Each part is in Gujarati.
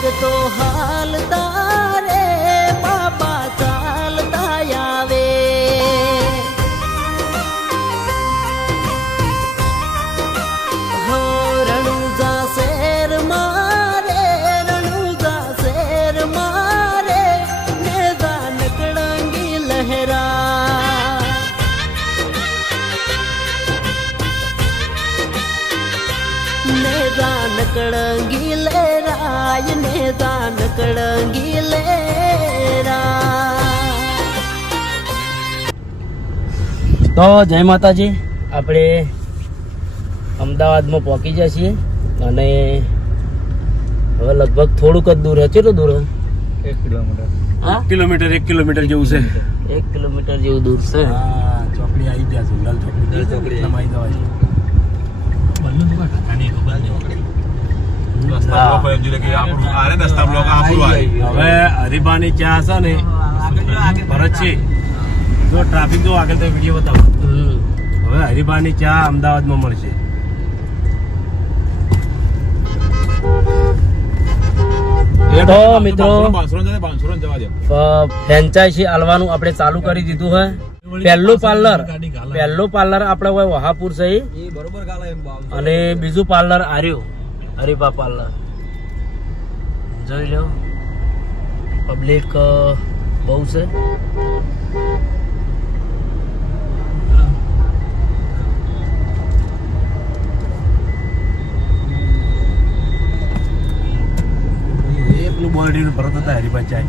ભગતો હાલતા રે બાપા ચાલતા આવે હો રણુજા શેર મારે રણુજા શેર મારે નેજા નકળંગી લહેરા નેજા નકળંગી લહેરાય નેજા નકળંગી લહેરા. તો જય માતાજી, આપણે અમદાવાદમાં પહોંચી ગયા છીએ અને હવે લગભગ થોડુંક જ દૂર છે. કેટલું દૂર? 1 કિલોમીટર. હા, 1 કિલોમીટર જેવું છે. 1 કિલોમીટર જેવું દૂર છે. હા, ચોકડી આવી ગયા છે. લાલ ચોકડી આવી જવાય. હવે હરિભાની ચા છે ને ભરત છે. જો ટ્રાફિક જો આગળ તો વિડીયો બતાવો. હવે હરિભાની ચા અમદાવાદમાં મળશે. તો મિત્રો ફ્રેન્ચાઇઝી આલવાનું આપણે ચાલુ કરી દીધું છે. પહેલું પાર્લર આપણે હોય વહાપુર છે અને બીજું પાર્લર આર્યું હરિભા પાર્લર. જોઈ લો પબ્લિક બહુ છે. ભરત હતા હરિભા ચા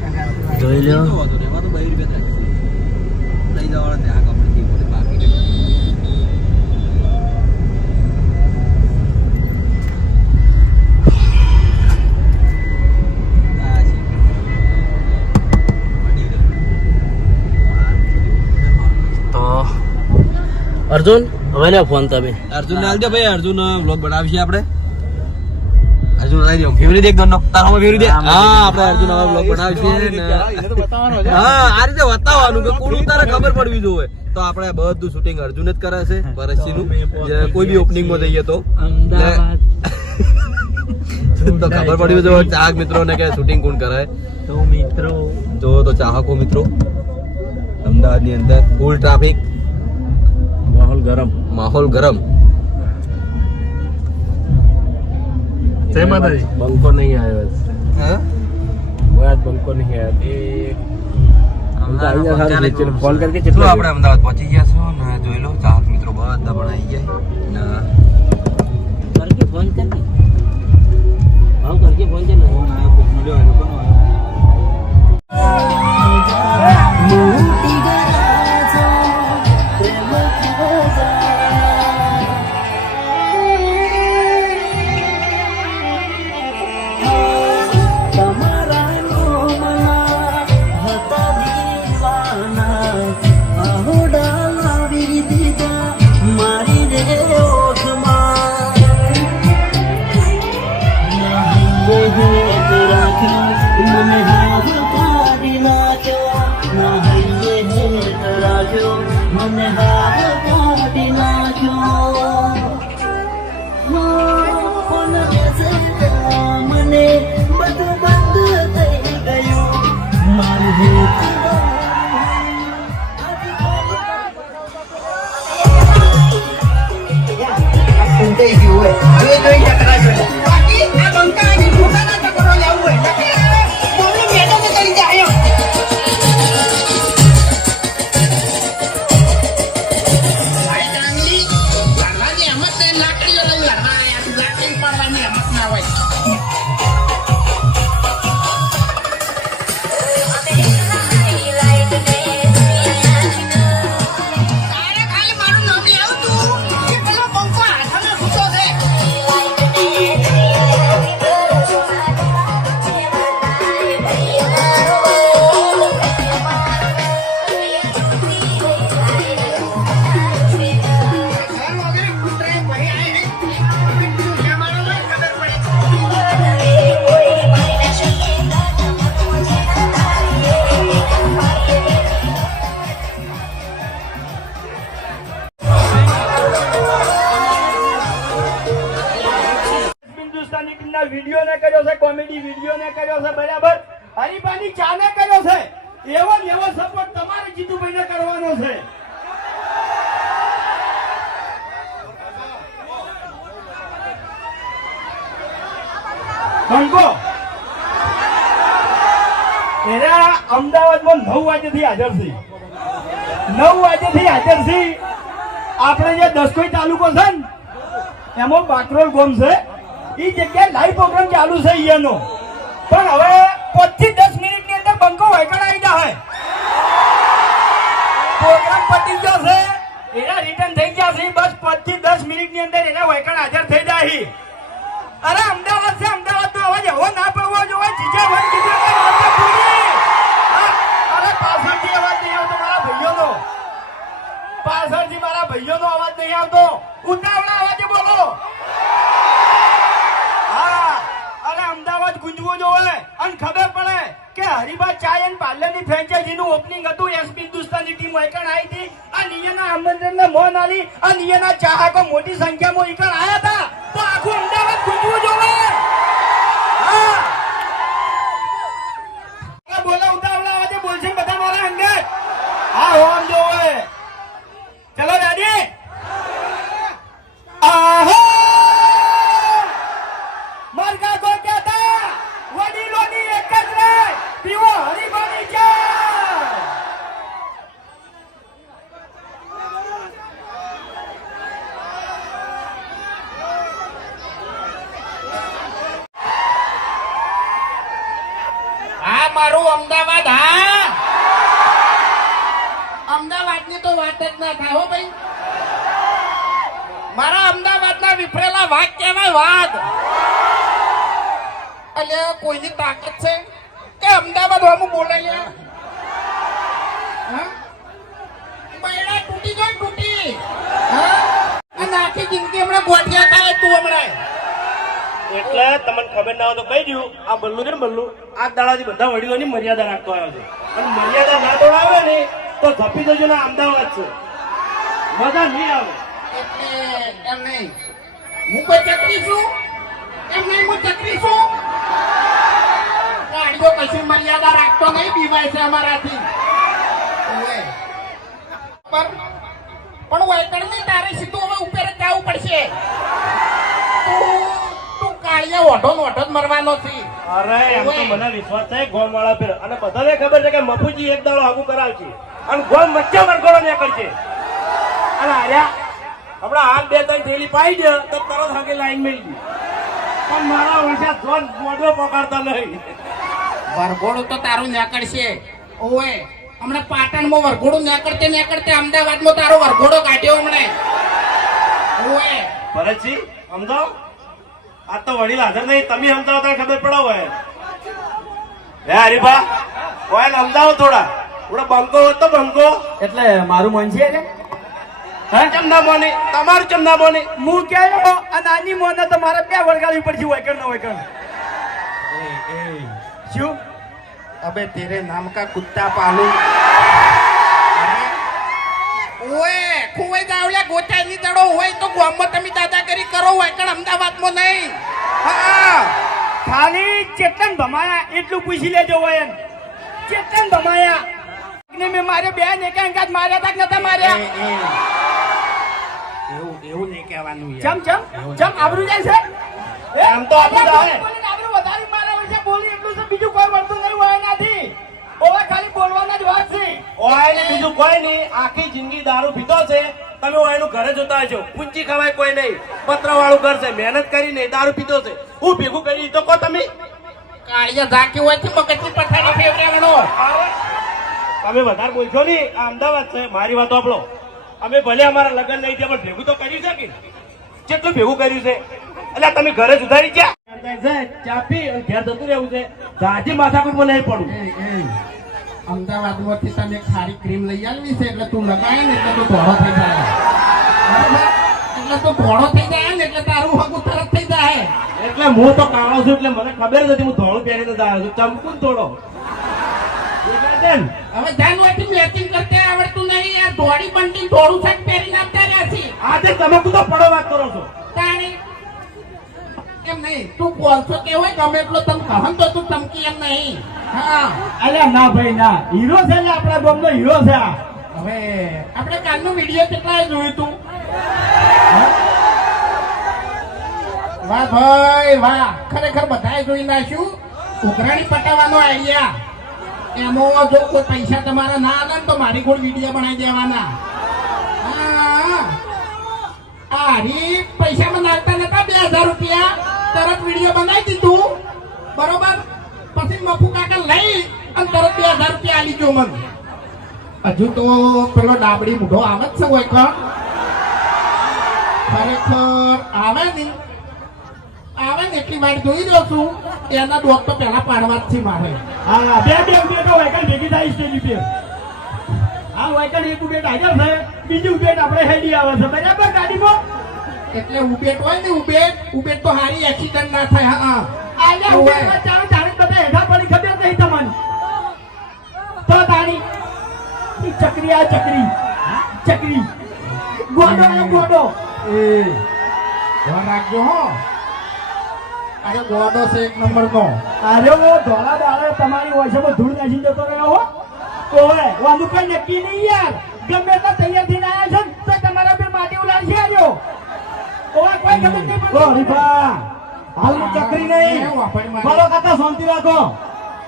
જોઈ લો. અર્જુન હવે લે ફોન તમે. અર્જુન ને આલજો ભાઈ, અર્જુન વ્લોગ બનાવીએ આપણે. અર્જુન આવી જાવ ફેવરી દેખ દોનો તારો ફેવરી દે. હા, આપણે અર્જુન હવે વ્લોગ બનાવીએ ને હા આ રીતે બતાવવાનું કે કોણ તારે ખબર પડવી જોઈએ. તો આપણે બધું શૂટિંગ અર્જુન જ કરે છે ભરતસિંહ નું. કોઈ બી ઓપનિંગ માં જઈએ તો ખબર પડવી જોઈએ ચાહક મિત્રો ને કે શૂટિંગ કોણ કરે. તો મિત્રો જો તો ચાહકો મિત્રો અમદાવાદ ની અંદર ફૂલ ટ્રાફિક, માહોલ ગરમ. જય માતાજી. બંકો નહીં આવ્યો બંકો નહીં આવ્યો. ફોન કરકે કેટલું આપણે અમદાવાદ પહોંચી ગયા છો ને જોઈ લો ચાહક મિત્રો બધા પણ આવી ગયા કરકે ફોન કરકે હા કરકે ફોન છે ને કર્યો છે, કોમેડી વિડીયો ને કર્યો છે, બરાબર, હરીફાની ચા ને કર્યો છે, એવો ને એવો સપોર્ટ તમારે જીતુભાઈ ને કરવાનો છે. બંકો એના અમદાવાદમાં 9 વાગ્યાથી હાજર છે. 9 વાગ્યાથી હાજર છે. આપણે જે દસકોઈ તાલુકો છે ને એમાં બાકરોલ ગામ છે, એ જગ્યાએ લાઈવ પ્રોગ્રામ ચાલુ છે અહીંયાનો. પણ હવે 5 થી 10 મિનિટની અંદર બંકો વાયકણ આવી જાય. પ્રોગ્રામ પતી ગયો છે, એના રિટર્ન થઈ ગયા છે. બસ 5 થી 10 મિનિટની અંદર એના વાયકણ હાજર થઈ જાય. અરે અમદાવાદ છે, અમદાવાદ નો અવાજ એવો ના પડવો જોઈએ. જીજા ભાઈ કીધું કે વાતે પૂરી. અરે પાછળથી અવાજ નહીં આવતો મારા ભાઈઓનો, પાછળથી મારા ભાઈઓનો અવાજ નહીં આવતો. ઉતાવળા અવાજે બોલો. હા, અરે અમદાવાદ ગુંજવું જોઈએ અને ખબર પડે કે હરિભા ચાય એન્ડ પાર્લરની ફ્રેન્ચાઇઝીનું ઓપનિંગ હતું. એસપી હિન્દુસ્તાની ટીમ એકણ આવી હતી. આ નિયના આમંત્રણને મોન આલી. આ નિયના ચાહકો મોટી સંખ્યામાં એકણ આવ્યા હતા. તો આખું અમદાવાદ ગુંજવું જોઈએ. હા, બોલો ઉતાવળા અવાજે બોલશે બધા મારા અંગે. હા, હોમ જોવે. ચલો દાદી. આહો મરઘા કો કહેતા વડીલોની એક જ રે પીવો હરીફાની ચા. હા, મારું અમદાવાદ. હા, અમદાવાદની તો વાત જ ના થાય હો ભાઈ. મારા અમદાવાદના વિફરેલા વાત કહેવાય વાત. એટલે કોઈની તાકાત છે કે અમદાવાદ વાળું બોલે લે. બૈડા તૂટી ગયો, તૂટી. અને આખી જિંદગી હમણાં ગોઠિયા થાય તું હમણાં. એટલે તમને ખબર ના હોય તો કહી દઉં, આ બલ્લુ છે ને બલ્લુ, આ દાડાથી બધા વડીલોની મર્યાદા રાખતો આવ્યો છે. અને મર્યાદા ના તોડાવે ને તો ધપી દેજો ને અમદાવાદ છે, મજા નહીં આવે. એટલે એમ નહીં, હું કોઈ ચકરી છું? એમ નહીં, હું ચકરી છું? ગાડીઓ કશી મર્યાદા રાખતો નહીં, બીવાય છે અમારાથી. પણ વૈકણની તારે સીધું હવે ઉપર જ જવું પડશે. તું કાળિયા ઓઢો ને ઓઢો જ મરવાનો છે. અરે એમ તો મને વિશ્વાસ છે ગોમ વાળા પર, અને બધાને ખબર છે કે મફુજી એક દાડો આગું કરાવશે અને ગોમ વચ્ચે વરઘોડો નીકળશે. અને આર્યા હમણાં હાથ 2-3 થેલી પાઈ દે તો તરત હાકે લાઈન મળી ગઈ. પણ મારા વર્ષે જોન મોઢો પકડતા નહીં. વરઘોડું તો તારું નીકળશે. ઓએ હમણાં પાટણમાં વરઘોડું નીકળતે અમદાવાદમાં તારો વરઘોડો કાઢ્યો હમણાં. ઓએ ભરતજી સમજાવ, આ તો વડીલ હાજર નહીં, તમે સમજાવો તો ખબર પડો હોય. હે હરીભા હોય ને સમજાવો થોડા. બંકો હતો બંકો એટલે મારું મન છે એટલે કેમ ના મોની, તમારું કેમ ના મોની? હું ક્યાંય આ નાની મોને તો મારે 2 વળગાડવી પડશે. વૈકણ ન વૈકણ શું? અબે તેરે નામ કા કુત્તા પાલું. ઓએ ખુવાઈ જાવલે ગોચાની દડો હોય તો ગામમાં તમે દાદાગીરી કરો, વૈકણ અમદાવાદમાં નહીં. હા, ખાલી ચેતન ભમાયા એટલું પૂછી લેજો. હોય ચેતન ભમાયા મેં મારે 2 ને કાંઈ માર્યા તા કે નતા માર્યા? એવું નહીં કહેવાનું. ચમ આબરૂ જાય છે. એમ તો આબરૂ જાય. આબરૂ વધારે મારા હોય છે. બોલી એટલું છે, બીજું કોઈ વર્તું નહીં હોય નથી. ઓવા ખાલી બોલવાના જ વાત છે. ઓય ને બીજું કોઈ નહીં. આખી જિંદગી દારૂ પીતો છે. તમે ઓયનું ઘરે જોતા હશો, પૂંચી ખવાય કોઈ નહીં. પત્ર વાળું ઘર છે, મહેનત કરી નહીં, દારૂ પીતો છે. હું ભેગું કરી તો કહો તમે. કાળિયા ઝાકી હોય છે, મગજની પથારી ફેવડાવવાનો. તમે વધારે બોલશો નહીં. આ અમદાવાદ છે, મારી વાત સાંભળો. અમે ભલે અમારા લગ્ન નહીં થયા પણ ભેગું તો કર્યું છે કે કેટલું ભેગું કર્યું છે. એટલે તમે ઘરે સુધારી ગયા ચા પી અને ઘેર જતું રહેવું છે. જાજી માથાકૂટ નહીં પડવું. અમદાવાદમાંથી તમે ખારી ક્રીમ લઈ આવી છે એટલે તું લગાય ને એટલે તું ધોળો થઈ જાય. એટલે તું ધોળો થઈ જાય ને એટલે તારું હગું તરત થઈ જાય. એટલે હું તો કાળો છું એટલે મને ખબર નથી. હું ધોળું પહેરીને જ આવ્યો છું. ચમકું થોડો હવે જાનવાથી મેચિંગ કરતા આવડતું નહીં. યાર ધોળી બંટી ધોળું શર્ટ પહેરીને આવતા રહ્યા છે. આજે ચમકું તો પડો વાત કરો છો. તાણી એમ નહીં તું કોલસો કેવાય ગમે એટલો તને કહન તો તું ચમકી એમ નહીં હા અલ્યા ના ભાઈ ના હીરો છે ને આપણા ગામનો હીરો છે આ હવે આપણે કાલનો વિડીયો કેટલા જોયું તું વાહ ભાઈ વાહ ખરેખર બધાએ જોઈ નાખ્યું ઉઘરાણી પટાવવાનો આઈડિયા એમાં જો કોઈ પૈસા તમારા ના આવે ને તો મારી કોઈ વિડીયો બનાવી દેવાના હારી પૈસામાં નાખતા નતા 2000 રૂપિયા તરત વિડીયો બનાવી દીધું બરોબર પછી મફુ કાકા લઈ અને તરત 2000 રૂપિયા આલી ગયો મને હજુ તો પેલો ડાબડી મૂઢો આવે જ છે હોય ખરેખર આવે ને એટલી વાર જોઈ રહ્યો છું એના દોસ્ત તો પેલા પાડવા જ છે મારે હા બે ઉબેટો વાયકણ ભેગી થાય સ્ટેજ ઉપર આ વાયકણ એક ઉબેટ હાજર છે બીજી ઉબેટ આપણે હેડી આવે છે બરાબર ગાડીમાં એટલે ઉબેટ હોય ને ઉબેટ તો હારી એક્સિડન્ટ ના થાય હા આયા ઉબેટ ચાલો ચાલે બધા હેઠા પડી ખબર નહીં તમને તો તારી ચકરી આ ચકરી ગોડો એ ધ્યાન રાખજો હો અરે ગોડો છે એક નંબર નો અરે ઓ ધોળા દાડે તમારી ઓછામાં ધૂળ નાખી જતો રહ્યો હો ઓય વાંધો કઈ નક્કી નહીં યાર ગમે તો તૈયાર થઈને આવ્યા છો તો તમારા બે માટી ઉલાડશે આજો ઓય કોઈ ખબર નહીં પડતી ઓ રીબા હાલ ચકરી નહીં બોલો કાકા શાંતિ રાખો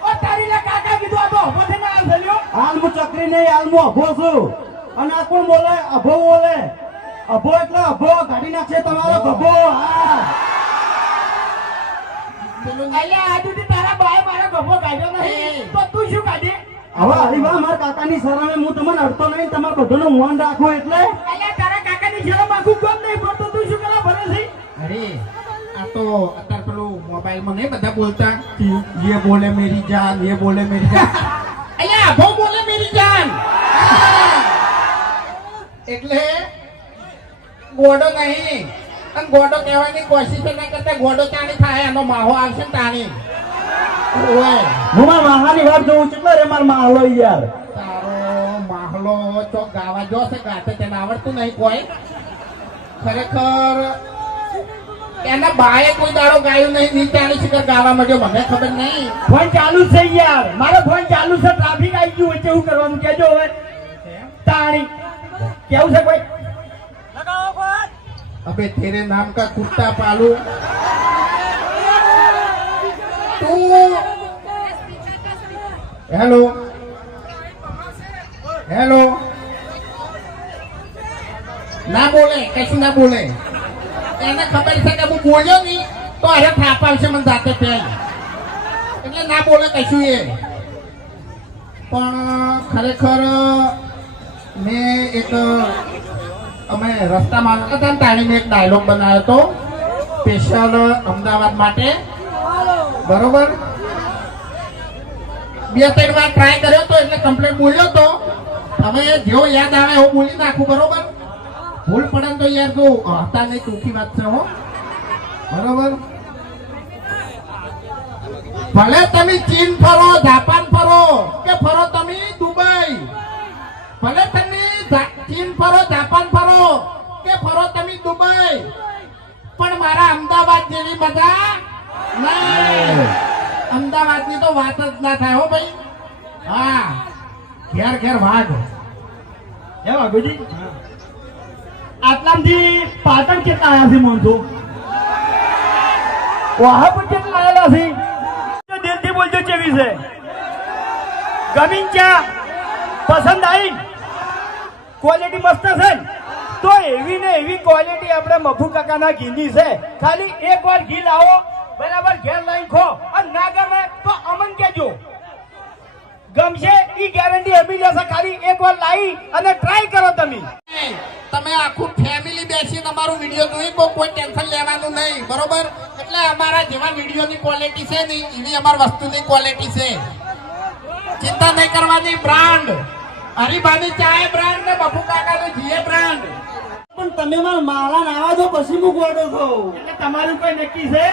ઓ તારી લે કાકા કીધું આ તો બોથે ના હાલ થયો હાલ હું ચકરી નહીં હાલ હું અભો છું અને આ કોણ બોલે અભો બોલે અભો એટલે અભો ગાડી નાખશે તમારો ગભો હા અલ્યા આજુથી તારા બાય મારા ગભો કાઢ્યો નહીં તો તું શું કાઢે હવે હરીબા મારા કાકાની શરમે હું તમને અડતો નહીં તમારે બધાનું મોન રાખો એટલે અલ્યા તારા કાકાની શરમ આખું કોમ નહીં પડતો તું શું કરવા ભરે છે અરે આ તો અત્યારે પેલું મોબાઈલમાં નહીં બધા બોલતા ये बोले मेरी जान અલ્યા અભો બોલે મેરી જાન એટલે ગોડો નહીં અને ગોડો કહેવાની કોશિશ ના કરતા ગોડો તાણી થાય એનો માહો આવશે ને તાણી ઓય હું માર માહાની વાત જોઉં કેટલો રે માર માહલો યાર તારો માહલો ચોક ગાવા જો છે ગાતે તેને આવડતું નહીં કોઈ ખરેખર એના બાએ કોઈ દાડો ગાયું નહીં નીચે આની શિખર ગાવા માંડ્યો મને ખબર નહીં ફોન ચાલુ છે યાર મારો ફોન ચાલુ છે ટ્રાફિક આવી ગયું વચ્ચે શું કરવાનું કેજો હવે તાણી કેવું છે કોઈ अबे तेरे नाम का कुत्ता पालू तू हेलो ना बोले कશું ના બોલે એને ખબર છે કે હું બોલ્યો નહીં તો અરે થાપ આવશે મને જાતે પેલ એટલે ના બોલે કશું એ પણ ખરેખર મેં એક અમે રસ્તામાં આવતા હતા તાણીને એક ડાયલોગ બનાવ્યો હતો સ્પેશિયલ અમદાવાદ માટે બરોબર 2-3 વાર ટ્રાય કર્યો તો એટલે કમ્પ્લીટ બોલ્યો તો હવે જેવો યાદ આવે એવું બોલી નાખું બરોબર ભૂલ પડે તો યાર તો હતા નહીં ચોખ્ખી વાત છે હો બરોબર ભલે તમે ચીન ફરો જાપાન ફરો કે ફરો તમે દુબઈ ભલે તમે ચીન ફરો જાપાન ફરો કે ફરો તમે દુબઈ પણ મારા અમદાવાદ જેવી મજા નહીં અમદાવાદ ની તો વાત જ ના થાય હો ભાઈ હા ઘેર વાઘ હે વાઘુજી આટલામથી પાટણ કેટલા આવ્યા છે મોનસો વહાપુર કેટલા આવેલા છે દિલથી બોલજો કેવી છે ગમીન ચા પસંદ આવી ક્વોલિટી મસ્ત છે તો એવી ને એવી ક્વોલિટી આપણે મફુ કાકાના ઘીની છે ખાલી એક વાર ઘી લાવો બરાબર ઘેર લઈને ખો અને ના ગમે તો અમન કેજો ગમશે ઈ ગેરંટી આપી જશે ખાલી એક વાર લાવી અને ટ્રાય કરો તમે આખું ફેમિલી બેસીને અમારું વિડીયો જોઈ કોઈ ટેન્શન લેવાનું નહીં બરોબર એટલે અમારા જેવા વિડીયોની ક્વોલિટી છે ને એવી અમારી વસ્તુની ક્વોલિટી છે ચિંતા નહીં કરવાની બ્રાન્ડ હરીબાની ચાય બ્રાન્ડ ને બફુ કાકાનું જીએ બ્રાન્ડ પણ તમે મારા માળા નાવા દો પછી હું ગોડો થઉં એટલે તમારું કોઈ નક્કી છે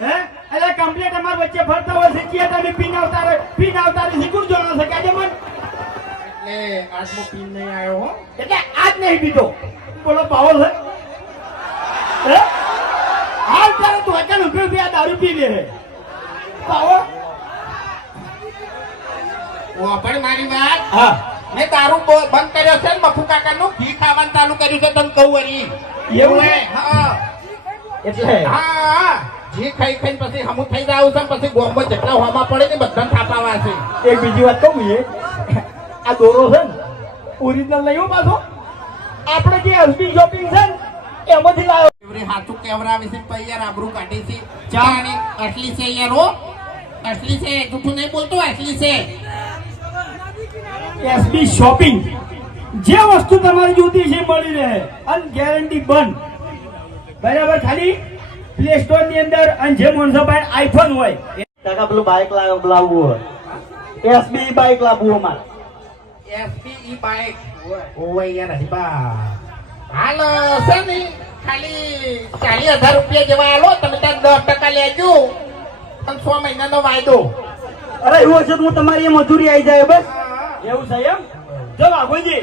હે એટલે કમ્પ્લીટ અમાર વચ્ચે ફરતા હોય છે કે તમે પીન આવતા શીખું જોડો છે કે મને એટલે આજ મો પીન નહીં આવ્યો હો એટલે આજ નહીં પીધો બોલો પાવલ છે હે હાલ તારે તું અને ઉભી આ દારૂ પી લે આવો પણ મારી વાત હા મેં દારૂ બંધ કર્યો છે ને મફુ કાકાનું ઘી ખાવાનું ચાલુ કર્યું છે તને કહું વળી એવું હે? હા એટલે હા ઘી ખાઈ ખાઈને પછી હમું થઈ જાવ છે ને પછી ગોમમાં જેટલા હોમાં પડે ને બધાને થાપાવા છે એક બીજી વાત કહું એ આ દોરો છે ને ઓરિજિનલ નહીં હો પાછો આપણે જે હલ્દી શોપિંગ છે ને એમાંથી લાવ્યો એવરી હાથું કેવરાવી છે પછી યાર આબરૂ કાઢી છે ચાણી અસલી છે યાર હો અસલી છે જૂઠું નહીં બોલતો અસલી છે એસબી શોપિંગ જે વસ્તુ તમારી જોતી છે મળી રહે અને ગેરંટી બંધ બરાબર ખાલી પ્લે સ્ટોર ની અંદર અને જે માણસો પાસે આઈફોન હોય કાકા પેલું બાઇક લાવવું હોય એસબી બાઇક લાવવું અમારે એસપી બાઇક ઓવે યાર હરીબા હાલ છે ને ખાલી 40,000 રૂપિયા જેવા આલો તમે ત્યાં 10% લેજો અને 6 મહિનાનો વાયદો અરે એવું હશે તો હું તમારી એ મજૂરી આવી જાય બસ એવું છે એમ જો વાઘોજી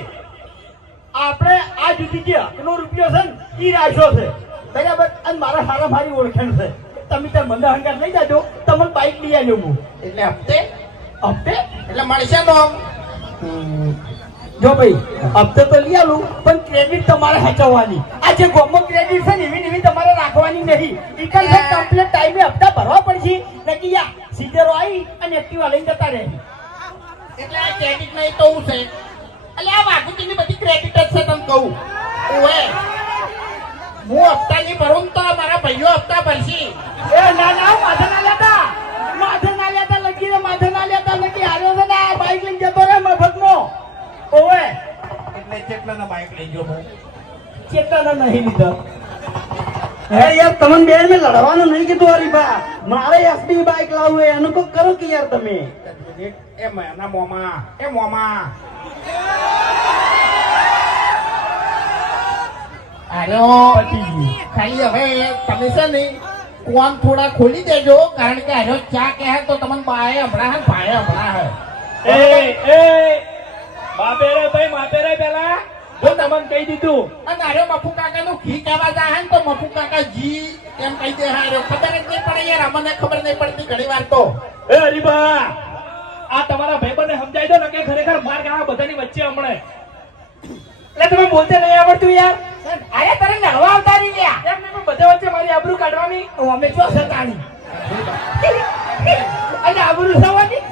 આપણે આ જુદી જે હકનો રૂપિયો છે ને ઈ રાખ્યો છે બરાબર અને મારા સારા મારી ઓળખાણ છે તમે ત્યાં મને હંકાર લઈ જાજો તમને બાઇક લઈ આવ્યો હું એટલે હપ્તે હપ્તે એટલે મળશે તો જો ભાઈ હપ્તે તો લઈ આલું પણ ક્રેડિટ તમારે સાચવવાની આ જે ગોમો ક્રેડિટ છે ને એવી તમારે રાખવાની નહીં ઈકલ છે કમ્પ્લીટ ટાઈમે હપ્તા ભરવા પડશે નકી યા સીધેરો આવી અને એક્ટિવા લઈને જતા રહે એટલે આ ક્રેડિટ નહીં તો હું છે એટલે આ વાઘુજીની બધી ક્રેડિટ જ છે તને કહું ઓએ હું હપ્તા નહીં ભરું તો મારા ભાઈઓ હપ્તા ભરશે એ ના ના માથે ના લેતા લગી માથે ના લેતા લગી હાર્યો છે ને આ બાઈક લઈને જતો રહે મફતમાં ઓવે એટલે કેટલાના બાઇક લઈ ગયો હું ચેતના નહીં લીધા હે યાર તમને બે મેં લડવાનું નહીં કીધું હરીબા મારે એસડી બાઈક લાવવું હોય એનું કોઈ કરો કે યાર તમે એ ના મોમા એ મોમા અરે ખાલી હવે તમે છે ને કોમ થોડા ખોલી દેજો કારણ કે અરે ચા કહે તો તમને બાએ હમણાં હે ભાઈ હમણાં હે માપે રે ભાઈ માપે રે પેલા જો તમને કહી દીધું અને અરે મફુ કાકા નું ઘી કહેવા જાય ને તો મફુ કાકા જી એમ કહી દે હારો ખબર જ નહીં પડે યાર અમને ખબર નહીં પડતી ઘણી વાર તો એ હરીબા આ તમારા ભાઈબંધને સમજાઈ દો ને કે ખરેખર માર ગાળા બધાની વચ્ચે હમણે એટલે તમે બોલતે નહીં આવડતું યાર અરે તને નવા અવતારી લ્યા એમ નહીં પણ બધા વચ્ચે મારી આબરૂ કાઢવાની અમે જો સતાણી અને આબરૂ સવાની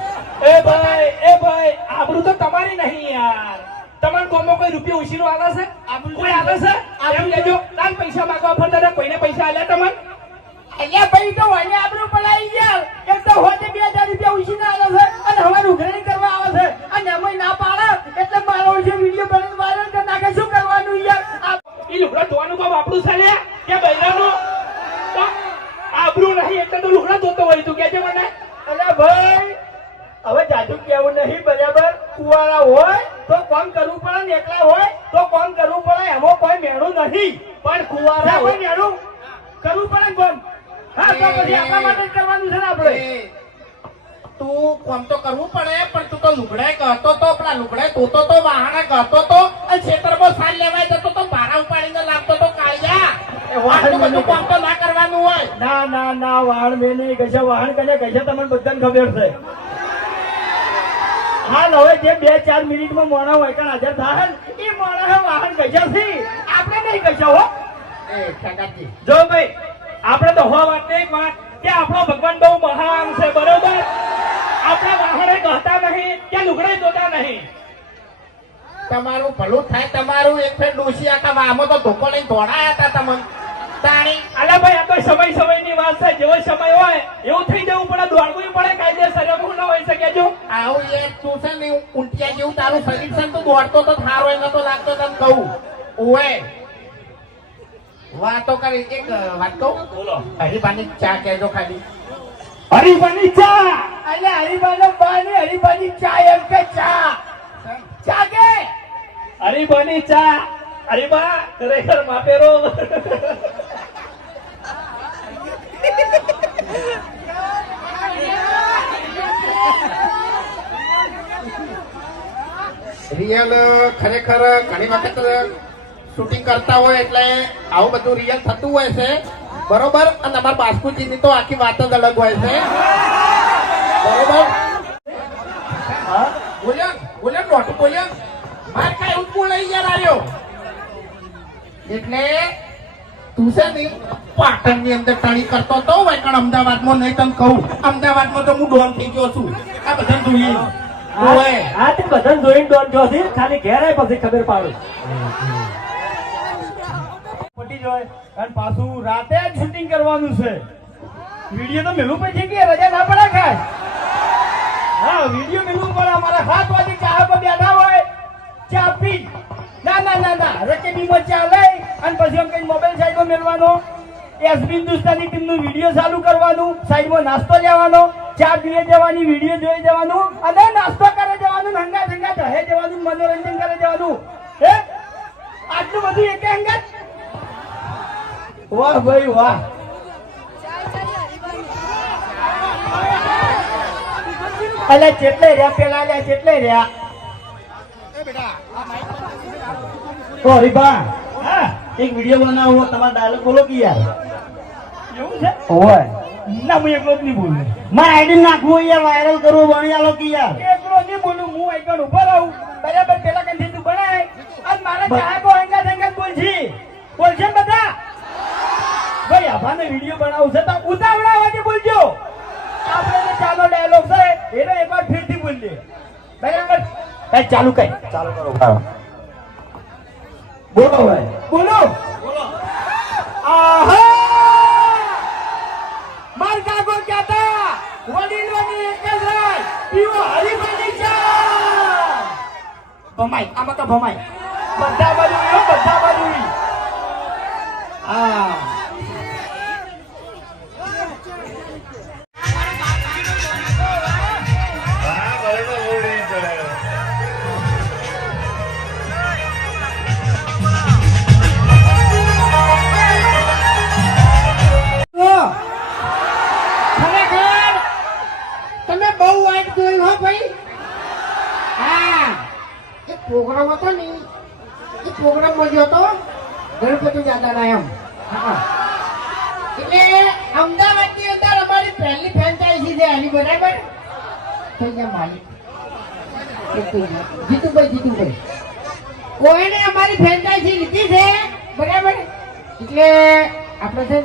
એ ભાઈ આબરૂ તો તમારી નહીં યાર તમારે કોમો કોઈ રૂપિયો ઉછીનો આવે છે કોઈ આવે છે એમ લેજો તાન પૈસા માંગવા ફરતા હતા કોઈને પૈસા આલ્યા તમને અલ્યા ભાઈ તો વાને આબરૂ પડાઈ ગયા એક તો હોતે 2000 રૂપિયા ઉછીને આવે છે અને હવે ઉઘરાણી કરવા આવે છે અને અમે ના પાડે એટલે મારો જે વિડિયો બનાવીને વાયરલ કરી નાખે શું કરવાનું યાર ઈ લુગડા ધોવાનું કામ આપણું છે લે કે બૈરાનું આબરૂ નહીં એટલે તો લુગડા ધોતો હોય તું કેજે મને અલ્યા ભાઈ હવે જાદુ કેવું નહીં બરાબર કુવાળા હોય તો કોમ કરવું પડે ને એકલા હોય તો કોમ કરવું પડે એમાં કોઈ મેળું નહીં પણ કુવાળા હોય મેળું કરવું પડે ને કોમ હા તો પછી આપણા માટે જ કરવાનું છે ને આપણે તું કોમ તો કરવું પડે પણ તું તો લુગડાય કહતો તો પેલા લુગડાય ધોતો તો વાહણા કહતો તો અને ખેતરમાં સાલ લેવાય જતો તો ભારા ઉપાડીને લાવતો તો કાળિયા આટલું બધું કામ તો ના કરવાનું હોય ના વાહન મેં નહીં કશા વાહન કને કશા તમને બધાને ખબર છે હાલ હવે જે 2-4 મિનિટમાં મોણા હોય કારણ હાજર થાય ને એ મોણા વાહન કશા છે આપણે નહીં કશા હો એ કાકાજી જો ભાઈ આપણે તો હો વાત ને એક વાત કે આપણો ભગવાન બહુ મહાન છે બરોબર આપણે વાહણે કહતા નહીં કે લુગડે ધોતા નહીં તમારું ભલું થાય તમારું એક ફેર ડોસી આખા વામો તો ધોકો લઈને દોડાયા હતા તમને તાણી અલા ભાઈ આ તો સમયની વાત છે જેવો સમય હોય એવું થઈ જવું પડે દોડવું પડે કાયદેસર એવું ન હોય શકે જો આવું એ તું છે ને ઊંટિયા જેવું તારું શરીર છે ને તું દોડતો તો થારો એને તો લાગતો તને કહું ઓએ વાતો કરી એક વાત કહું બોલો હરીબાની ચા કહેજો ખાલી હરીબાની ચા અલે હરીબાનો બાની હરીબાની ચા એમ કે ચા કે હરીબાની ચા હરીબા ખરેખર માપેરો રિયલ ખરેખર ઘણી વખત શૂટિંગ કરતા હોય એટલે આવું બધું રિયલ થતું હોય છે બરોબર અને અમારા બાસ્કુજીની તો આખી વાત જ અલગ હોય છે બરોબર હા બોલ્યા બોલ્યા મોટું બોલ્યા માર કાંઈ ઉઠવું લઈ યાર આવ્યો એટલે તું છે ને પાટણની અંદર ટણી કરતો તો વૈકણ અમદાવાદમાં નહીં તને કહું અમદાવાદમાં તો હું ડોન થઈ ગયો છું આ બધા જોઈએ આ તે બધા જોઈને ડોન જો છે ખાલી ઘેર આય પછી ખબર પાડું પટી જોય અને પાછું રાતે જ શૂટિંગ કરવાનું છે વિડીયો તો મેલું પછી કે રજા ના પડે ખાય હા વિડીયો મેલું પડે અમારા 7 વાગે ચા પર બેઠા હોય ચા પી ના ના ના ના રેકેડીમાં ચા લઈ અને પછી એમ કઈ મોબાઈલ સાઈડમાં મેળવાનો એસબી હિન્દુસ્તાની ટીમનું વિડીયો ચાલુ કરવાનું સાઈડમાં નાસ્તો લેવાનો ચા પીએ જવાની વિડીયો જોઈ જવાનું અને નાસ્તો કરે જવાનું હંગા હંગા રહે જવાનું મનોરંજન કરે જવાનું હે આટલું બધું એકે હંગા વાહ ભાઈ વાહ અલે ચેટલે રહ્યા પેલા લ્યા ચેટલે રહ્યા ઓ હરીબા હા એક વિડિયો બનાવો તમારો ડાયલોગ બોલો કે યાર એવું છે ઓય ના હું એકલો જ નહીં બોલું મારે આઈડી નાખવું યાર વાયરલ કરવું બની આલો કે યાર એકલો નહીં બોલું હું આઈકન ઉભો રહું બરાબર પેલા કંઈ તું બનાય આજ મારા ચાહકો અંગા અંગા બોલજી બોલશે બધા ભાઈ આભાને વિડિયો બનાવવું છે તો ઉતાવળા વાગે બોલજો આપણે ચાલો ડાયલોગ છે એને એકવાર ફરીથી બોલ દે બરાબર કઈ ચાલુ કઈ ચાલુ કરો બોલો ભાઈ બોલો બોલો આહા માર કાકો કહેતા વડીલોની એક જ રાય પીવો હરીફાઈની ચા ભમાઈ આમાં તો ભમાઈ બધા બાજુ બધા બાજુ આ પ્રોગ્રામ હતો ને એ પ્રોગ્રામ માં ગયો તો ગણપતિ દાદાના એમ એટલે અમદાવાદ ની અંદર અમારી પહેલી ફ્રેન્ચાઇઝી છે આની બરાબર થઈ ગયા માલિક જીતુભાઈ કોઈને અમારી ફ્રેન્ચાઇઝી લીધી છે બરાબર એટલે આપણે છે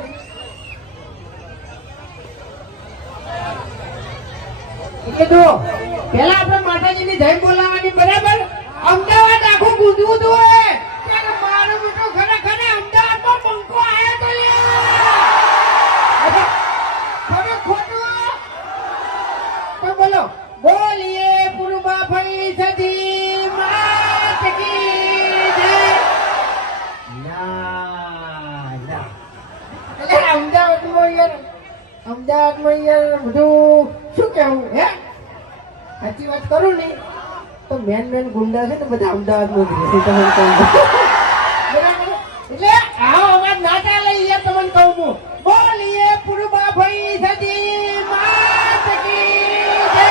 એટલે જો પેલા આપણે માતાજીની જય બોલાવવાની બરાબર અમદાવાદ આખું ગુંજવું હતું ત્યારે મારો બેટો ખરેખર અમદાવાદમાં બંકો આવ્યો તો ખરે ખોટું તો બોલો બોલીએ પુરુબા ફરી સદી માત કી જય ના ના એટલે અમદાવાદમાં યાર બધું શું કહેવું હે સાચી વાત કરું ને તો મેન ગુંડા છે ને બધા અમદાવાદ માં તમને કહું બરાબર એટલે આવો અવાજ ના ચાલે યાર તમને કહું હું બોલીએ પુરુબા ભાઈ સદી માત કી જય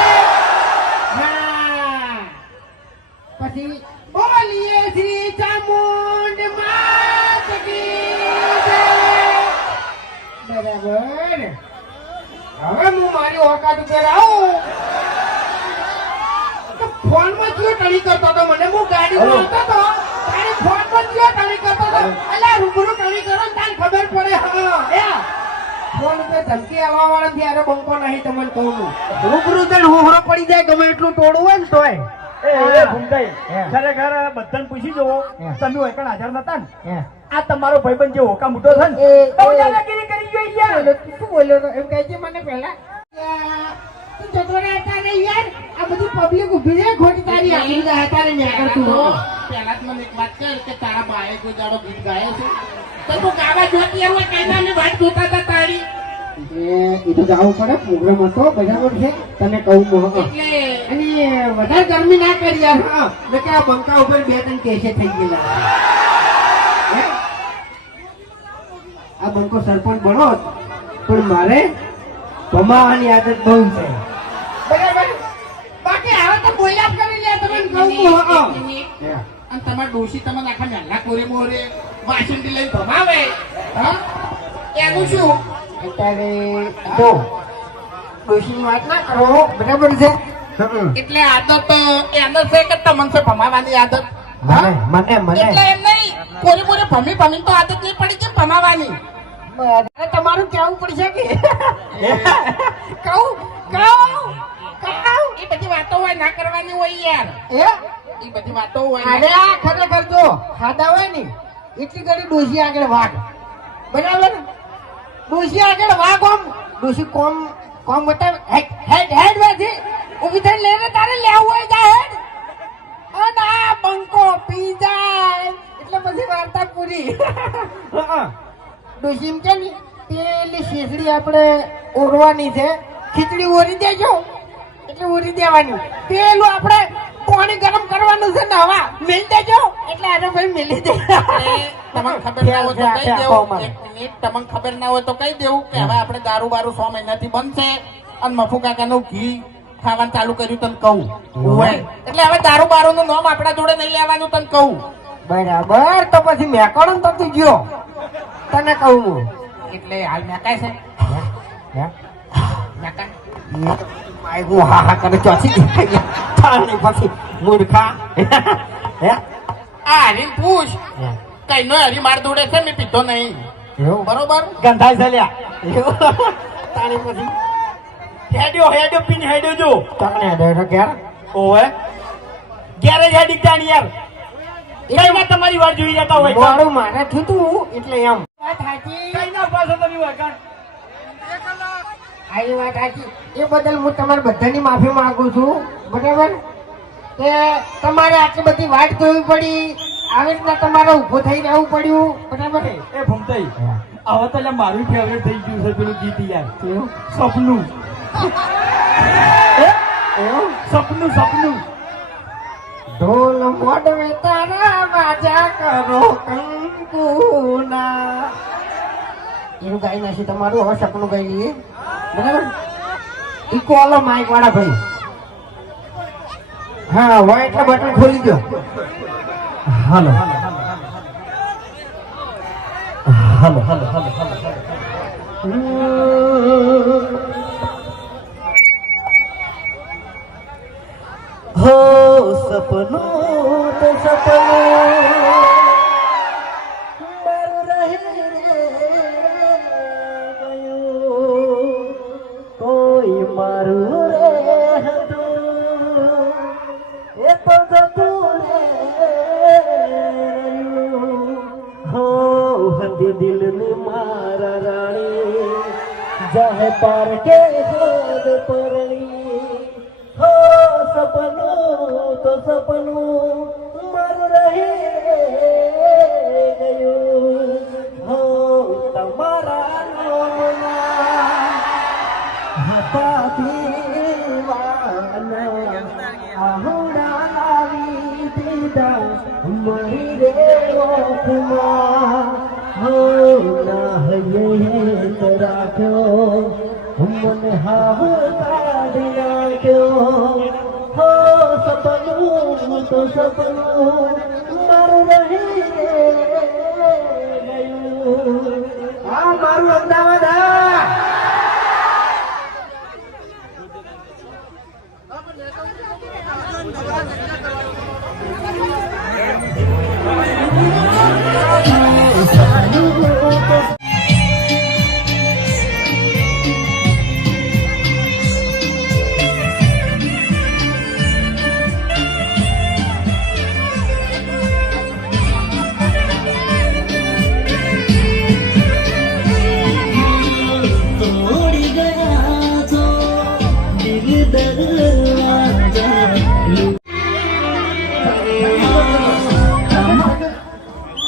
હા પછી બોલીએ શ્રી ચામુંડ માત કી જય બરાબર હવે હું મારી ઓકાત ઉપર આવું ફોન માં કયો ટણી કરતો હતો મને હું ગાડી માં આવતો હતો તારે ફોન માં કયો ટણી કરતો હતો અલા રૂબરૂ ટણી કરો ને તારે ખબર પડે હા એ ફોન ઉપર ધમકી આવવા વાળા થી આરે બંકો નહીં તમને કહું રૂબરૂ તને હોહરો પડી જાય ગમે એટલું ટોળું હોય ને તોય એ ભૂમતાઈ ખરેખર બધાને પૂછી જવો તમે હોય કણ હાજર નતા ને આ તમારો ભાઈબંધ જે હોકા મોટો છે ને તો દાદાગીરી કરી ગઈ યાર શું બોલ્યો તો એમ કહેજે મને પહેલા તું જતો રહેતા ને યાર આ બધી પબ્લિક ઉભી રહે ખોટી તારી આલી દા તારે ન્યા કરતું પહેલા જ મને એક વાત કર કે તારા બાએ કોઈ જાડો ગીત ગાયો છે તો તું ગાવા જોતી એવું કઈના ને વાત જોતા હતા તારી એ તો ગાવું પડે પ્રોગ્રામ હતો બરાબર છે તને કહું મોહ એટલે અને વધારે ગરમી ના કરી યાર હા ને કે આ બંકા ઉપર બે ત્રણ કેસે થઈ ગયેલા આ બંકો સરપંચ બનો પણ મારે ભમાવાની આદત બહુ છે બરાબર બાકી હવે તો બોલ્યા કરી લે તમે કહું હા અને તમાર ડોશી તમને આખા નાના કોરે મોરે વાસણ લઈને ભમાવે હા એનું શું અત્યારે જો ડોશીની વાત ના કરો બરાબર છે એટલે આદત એનો છે કે તમને છે ભમાવાની આદત મને મને મને એટલે એમ નહીં પૂરી ભમી ભમી તો આદત નહીં પડી છે ભમાવાની અરે તમારું કેવું પડશે કે કહું એ બધી વાતો હોય ના કરવાની હોય યાર એ બધી વાતો હોય અરે આ ખરેખર જો ખાધા હોય ને એટલી ઘડી ડોશી આગળ વાગ બરાબર ડોશી આગળ વાગ આમ ડોશી કોમ બતાવે હેડ વાથી ઊભી થઈને લેને તારે લેવું હોય જા હેડ અને આ બંકો પી જાય એટલે પછી વાર્તા પૂરી ડોશી એમ કે ને પેલી શેષડી આપણે ઓરવાની છે ખીચડી ઓરી દેજો એટલે ઓરી દેવાની પેલું આપણે પાણી ગરમ કરવાનું છે ને હવા મેલ દેજો એટલે આને ભાઈ મેલી દે તમને ખબર ના હોય તો કહી દેવું એક મિનિટ તમને ખબર ના હોય તો કહી દેવું કે હવે આપણે દારૂ બારૂ 6 મહિનાથી બંધ છે અને મફુ કાકાનું ઘી ખાવાનું ચાલુ કર્યું તને કહું એટલે હવે દારૂ બારૂ નું નામ આપણા જોડે નહીં લેવાનું તને કહું બરાબર તો પછી મેકોણ તો તું ગયો તને કહું હું એટલે હાલ મેકાય છે મેકાય હું હા હા કરે ચોથી પછી મૂર્ખા આ હરીને પૂછ કઈ નો હરી માર દોડે છે મેં પીધો નહીં એવું બરોબર ગંધાઈ ચાલ્યા એવું તાણી પછી હેડ્યો પીને હેડ્યો જો તમને ડર ક્યારે ઓવે ગેરેજ હેડી જાણી યાર કઈ ના તમારી વાર જોઈ જતા હોય મારું મારે થયું એટલે એમ વાત સાચી કઈ ના પાછો તમે હોય કાન આ વાત સાચી એ બદલ હું તમારા બધાની માફી માંગુ છું બરાબર કે તમારે આટલી બધી વાત જોવી પડી આવી રીતના તમારે ઊભો થઈ રહેવું પડ્યું બરાબર એ ભમતાઈ હવે તો મારું ફેવરેટ થઈ ગયું છે પેલું ગીત યાર સપનું સપનું ઢોલ મોડવે તારા બાજા કરો કંકુના એનું ગાઈ નાખી તમારું હવે સપનું ગાઈ લઈએ બરાબર ઈકો આલો માઇક વાળા ભાઈ હા હોય એટલે બટન ખોલી દો હાલો હો સપનું તો સપનું મારું રહી ગયું કોઈ મારું રે હતું એ તો જતું રે હો હતી દિલની મારા રાણી જાહે પાર કે હોદ પરણી હો સપનું તો સપનું મારું રહી ગયું હો તમારા નામના હતા દીવાના આહુડા લાવી દીધા મારી રે ઓખમાં હો ના હૈયે રાખ્યો મને હાવ કાઢી નાખ્યો હો સપનું તો સપનું મારું રહી ગયું આ મારું અમદાવાદ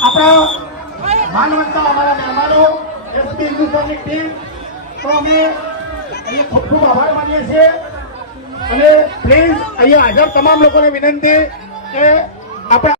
આપણા માનવંતા અમારા મહેમાનો એસપી હિન્દુસ્તાનની ટીમ તો અમે અહીંયા ખૂબ ખૂબ આભાર માનીએ છીએ અને પ્લીઝ અહીંયા હાજર તમામ લોકોને વિનંતી કે આપણા